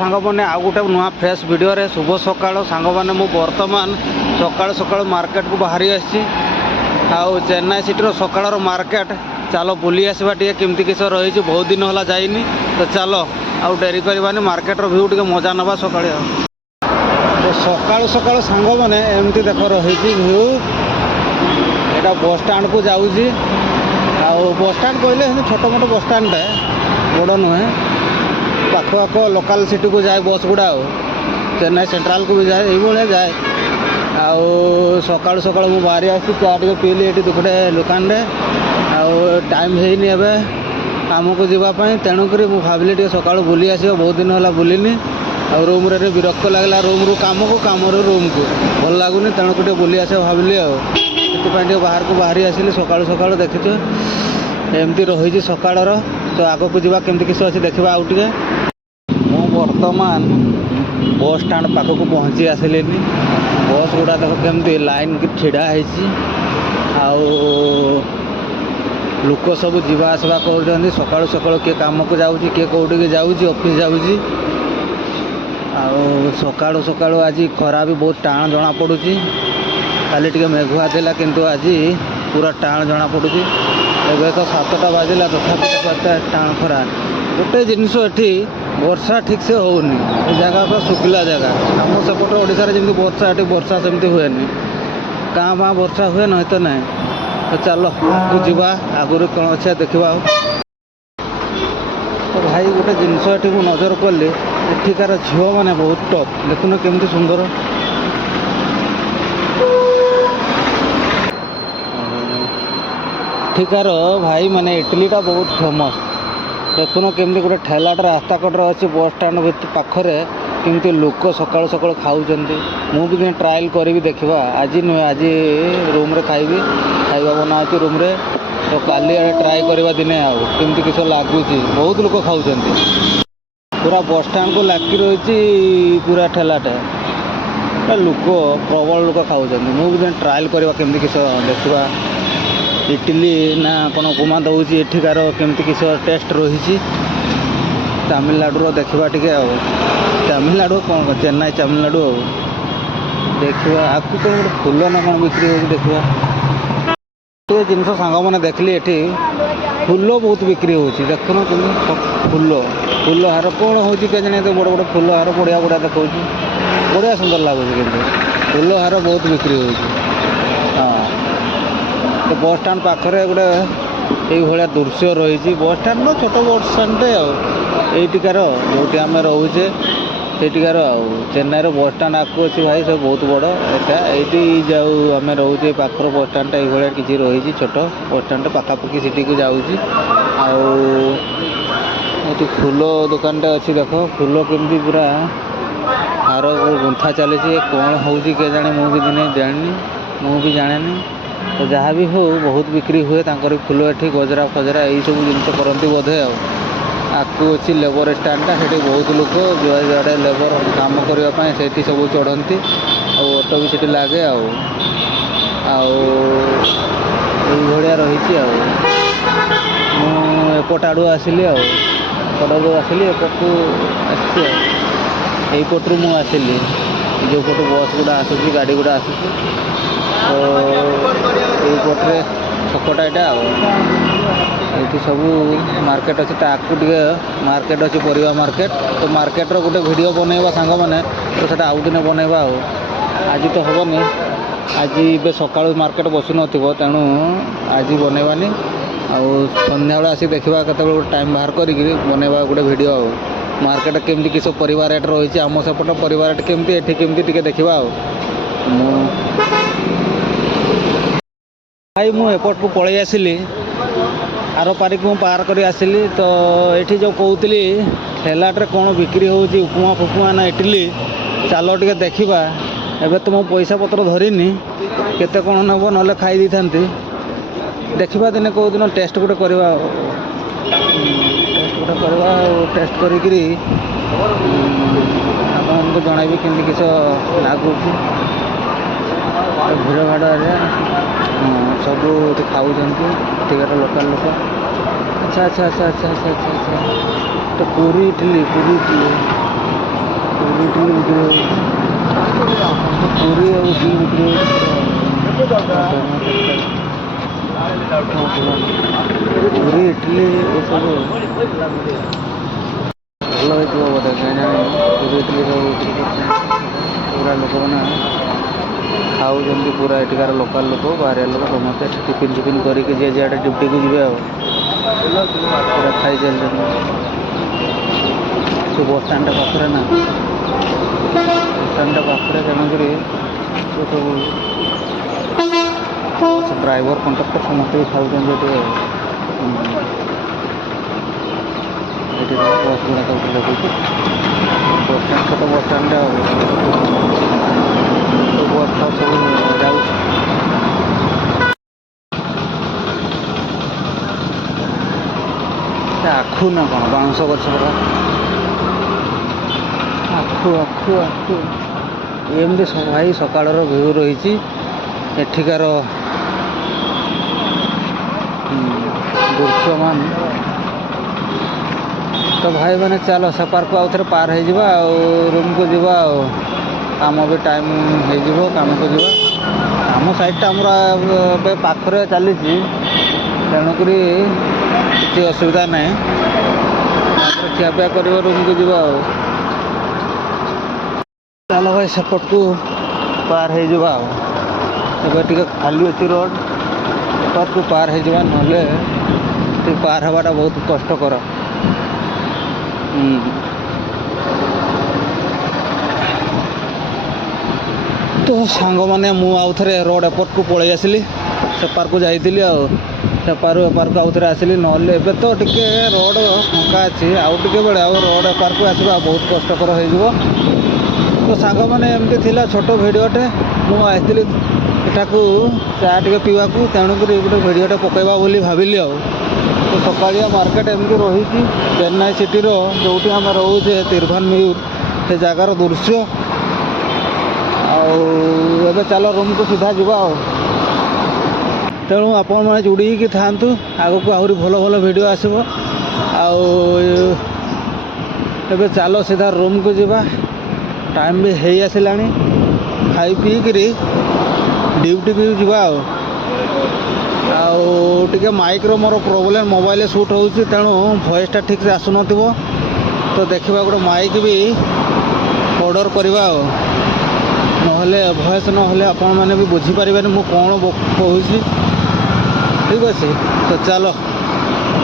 सांगने आउ गोटे नुआ फ्रेश वीडियो रे शुभ सकाळ सांगने मु वर्तमान सकाळ सकाळ मार्केट को बाहरी आसी आउ चेन्नई सिटी सकाळ मार्केट चलो बुली आसवा टे केमती किस रही बहुत दिन होला जाइनी तो चलो आउ डेरी करवानी मार्केट व्यू टे मजा नवा सका तो सकाळ सकाळ सांग मैंने एमती देख रही व्यू यहाँ बस स्टाण को जाऊँगी आउ बस स्टाण कहले छोट मोट बस स्टाण टे बड़ नुहे पाख पाख लोकाल सिटी को जाए बस गुड़ा चेन्नई सेंट्राल को भी जाए ये जाए आउ सका सका मुझे बाहरी आसी चा टे पीली ये दुखटे दुकान रे आउ टाइम है काम को जावाई तेणुक मुझे भाविली टे सका बुली आस बहुत दिन है बुलिनी आ रूम रे विरक्त लगला रूम रू काम रू रूम को भल लगुनि तेणुक बुली आस भाविली आते बाहर को बाहरी आसिली सका सका देखी एमती रही सकाळ तो आग को जावा केमती किस अच्छे देखा आउ टे वर्तमान बस स्टाण पाखक पहुँची आसिले बस गुड़ा देख केमती लाइन की ठिड़ा आउ लोक सब जीवा आसवा कर सका सका किए काम को जाऊँगी किए कौटी जाऊँगी ऑफिस जाऊँगी आउ सका सका आज खरा भी बहुत टाण जना पड़ुची काली टे मेघुआ था किंतु आज पूरा टाण जना पड़ुची एवं तो 7टा बाजिला तथा टाण खरा गोटे जिनस एठी वर्षा ठीक से होनी जगह पर शुखिला जगह आम सेपट ओडिशा जमी वर्षा ये वर्षा सेमती हुए गाँ बाँ वर्षा हुए नहीं तो ना तो चलो जावा आगुरी कौन अच्छे देखा तो भाई गोटे जिनस ये नजर कली एठिकार झील मैंने बहुत टप देखुन केमती सुंदर एठिकार भाई माने इटलीटा बहुत फेमस देखुन केमती गोटे ठेलाटा रास्ता कड़े अच्छे बस स्टाण पाखरे केमती लोक सका सका खाऊँ मुझे भी ट्रायल करी देखा आज नुहे आज रूम रे खाइबी खाइबा बना रूम रे तो काली ट्राए करवा दिने आमती किस लगुच बहुत लोग खाऊँ पूरा बस स्टाण को लागी रही पूरा ठेलाटा लोक प्रबल लोक खाऊँ मुझे भी ट्रायल करवा केमती किस देखा इटली ना कौन उपमा दूसरी एठिकार केमती किस टेस्ट रही तमिलनाडु देखा टे तमिलनाडु कौन चेन्नई तमिलनाडु देखा आपको कौन गोटे फूल ना कौन बिक्री हो देखा ये जिन सांग मैंने देखली ये फूल बहुत बिक्री हो देखुन फूल फूल हार कौन हो जाने तो बड़ बड़ फूल हार बढ़िया बढ़िया देखा बढ़िया सुंदर लगुच कि फूल हार बहुत बिक्री हो तो बस स्टाण पाखे गोटे ये दृश्य रही बस स्टाण ना छोट बस स्टाणटे आईटिकार जो आम रोचे सेठिकार चेन्नई बस स्टाण आगे अच्छी भाई सब बहुत बड़ यहाँ ये जाऊ आम रोचे पाखर बस स्टाणटा ये किसी रही छोट बस स्टाण पाखापाखि सिटी को जाऊँगी आउ फूल दुकानटे अच्छी देख फूल केमती पूरा हार गुंथा चली कौन होके जाने मुझे दिने जानी मुझे जाने तो जहाँ भी हो बहुत बिक्री हुए तांकर फूल एठी गजरा फजरा यही सब जिन करती बोधे आकु अच्छी लेबर स्टाणटा से बहुत लोग जुआड़े लेबर काम करने से सब चढ़ती ऑटो भी सीटी लगे आया रही एपट आड़ आसली एपट जो आसली एपट को आसपटू मुझे आसली जो पटू बस गुड़ा आसूँ गाड़ी गुड़ा आसूँ तो यपटे छकटा यहाँ ये सब मार्केट अच्छे ताकू टे मार्केट अच्छे परिवा मार्केट तो मार्केट रो गोटे वीडियो बनैबा सांग मैंने तो सेटा आउ दिन बनैबा आज तो हेनी आज ये सका मार्केट बसु न तेणु आज बनैबानी आउ संध्या बेला आसी देखा केत टाइम बाहर कर बनैबा गोटे वीडियो मार्केट केमती किस परिवा रेट रही आम सेपट परिवा रेट केमती एठी केमती टिके देखा भाई मु एपट को पलि आसली आर पारिक मु पार कर आसली तो ये जो कहती ठेलाटे कौन बिक्री होची उपमा फुपमा ना इटली चलो टे देखा एबे तो मो पैसा पत्र धरनी केते कौन नब ना खाई दी था देखा दिने कौ दिन टेस्ट गोटे करवा टेस्ट करी आपको जनइबी केमती किस लगुच भिड़ भाड़ सब खाऊँ टीकार लोकाल लोक अच्छा अच्छा अच्छा अच्छा अच्छा अच्छा तो पूरी इटली ପୁରୀ ଇଟିଲି ବିକ୍ରି ହେଉଛି। ପୁରୀ ଆଉ ଇଟିଲି ବିକ୍ରି ହେଉଛି। ପୁରୀ ଇଟିଲି ଏସବୁ ଭଲ ହେଇଥିବ ବୋଧେ, କେଜାଣି ପୁରୀ ଇଟିଲି ସବୁ ବିକ୍ରି କରୁଛନ୍ତି। ପୁରା ଲୋକମାନେ ଖାଉଛନ୍ତି, ପୁରା ଏଠିକାର ଲୋକାଲ ଲୋକ, ବାହାରିଆ ଲୋକ ସମସ୍ତେ ଟିଫିନ୍ ଫିଫିନ୍ କରିକି ଯିଏ ଯିଆଡ଼େ ଡ୍ୟୁଟିକୁ ଯିବେ ଆଉ ପୁରା ଖାଇଚାଲିଛନ୍ତି। ସେ ବସଷ୍ଟାଣ୍ଡଟା ପାଖରେ ନା, ବସଷ୍ଟାଣ୍ଡଟା ପାଖରେ, ତେଣୁକରି ସେ ସବୁ ଡ୍ରାଇଭର କଣ୍ଟ୍ରାକ୍ଟର ସମସ୍ତେ ବି ଖାଉଛନ୍ତି ଏଠି ଆଉ। ଏଠି ବସ୍ ଗୁଡ଼ା ସବୁ ଦେଖୁଛି, ବସଷ୍ଟାଣ୍ଡ ଛୋଟ ବସଷ୍ଟାଣ୍ଡଟା ଆଉ ବସ୍ ଫସ୍ ସବୁ ଯାଉଛି। ଆଖୁ ନା କ'ଣ, ବାଉଁଶ ଗଛ ପରା, ଆଖୁ ଆଖୁ ଆଖୁ ଏମିତି ଭାଇ ସକାଳର ଭିଉ ରହିଛି ଏଠିକାର ଦୃଶ୍ୟମାନ। ତ ଭାଇମାନେ ଚାଲ ସେପାରକୁ ଆଉ ଥରେ ପାର ହେଇଯିବା ଆଉ ରୁମ୍କୁ ଯିବା ଆଉ। କାମ ବି ଟାଇମ୍ ହେଇଯିବ, କାମକୁ ଯିବା। ଆମ ସାଇଡ଼୍ଟା ଆମର ଏବେ ପାଖରେ ଚାଲିଛି, ତେଣୁକରି କିଛି ଅସୁବିଧା ନାହିଁ। ତାପରେ ଖିଆପିଆ କରିବ, ରୁମ୍କୁ ଯିବା ଆଉ। ଚାଲ ଭାଇ ସେପଟକୁ ପାର ହେଇଯିବା ଆଉ। ଏବେ ଟିକେ ଖାଲି ଅଛି ରୋଡ଼, ସେପଟକୁ ପାର ହେଇଯିବା, ନହେଲେ ଟିକେ ପାର ହେବାଟା ବହୁତ କଷ୍ଟକର। ତ ସାଙ୍ଗମାନେ ମୁଁ ଆଉ ଥରେ ରୋଡ଼ ଏପଟକୁ ପଳେଇ ଆସିଲି। ସେପାରକୁ ଯାଇଥିଲି ଆଉ ସେପାରୁ ଏପାରକୁ ଆଉ ଥରେ ଆସିଲି, ନହେଲେ ଏବେ ତ ଟିକେ ରୋଡ଼ ଫାଙ୍କା ଅଛି, ଆଉ ଟିକେ ବେଳେ ଆଉ ରୋଡ଼ ଏପାରକୁ ଆସିବା ବହୁତ କଷ୍ଟକର ହେଇଯିବ। ତ ସାଙ୍ଗମାନେ ଏମିତି ଥିଲା ଛୋଟ ଭିଡ଼ିଓଟେ, ମୁଁ ଆସିଥିଲି ଏଠାକୁ ଚା ଟିକେ ପିଇବାକୁ, ତେଣୁକରି ଗୋଟେ ଭିଡ଼ିଓଟେ ପକାଇବା ବୋଲି ଭାବିଲି ଆଉ। ତ ସକାଳିଆ ମାର୍କେଟ ଏମିତି ରହିଛି ଚେନ୍ନାଇ ସିଟିର, ଯେଉଁଠି ଆମେ ରହୁଛେ ତିରୁଭାନ୍ମୂର, ସେ ଜାଗାର ଦୃଶ୍ୟ। ଆଉ ଏବେ ଚାଲ ରୁମ୍କୁ ସିଧା ଯିବା ଆଉ। ତେଣୁ ଆପଣମାନେ ଯୋଡ଼ି ହେଇକି ଥାଆନ୍ତୁ, ଆଗକୁ ଆହୁରି ଭଲ ଭଲ ଭିଡ଼ିଓ ଆସିବ। ଆଉ ଏବେ ଚାଲ ସିଧା ରୁମ୍କୁ ଯିବା, ଟାଇମ୍ ବି ହେଇ ଆସିଲାଣି। ଖାଇ ପିଇକିରି ଡ୍ୟୁଟିକୁ ଯିବା ଆଉ। ଆଉ ଟିକେ ମାଇକ୍ର ମୋର ପ୍ରୋବ୍ଲେମ୍, ମୋବାଇଲରେ ସୁଟ୍ ହେଉଛି, ତେଣୁ ଭଏସ୍ଟା ଠିକ୍ସେ ଆସୁନଥିବ। ତ ଦେଖିବା ଗୋଟେ ମାଇକ୍ ବି ଅର୍ଡ଼ର କରିବା ଆଉ, ନହେଲେ ଭଏସ୍ ନହେଲେ ଆପଣମାନେ ବି ବୁଝିପାରିବେନି ମୁଁ କ'ଣ କହୁଛି। ଠିକ୍ ଅଛି, ତ ଚାଲ।